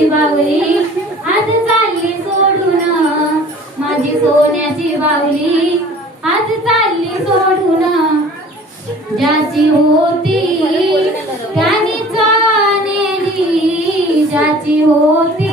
सोन्याची बावली आज चालली सोडून, माझी सोन्याची बावली आज चालली सोडून. ज्याची होती त्यानीच नेली, ज्याची होती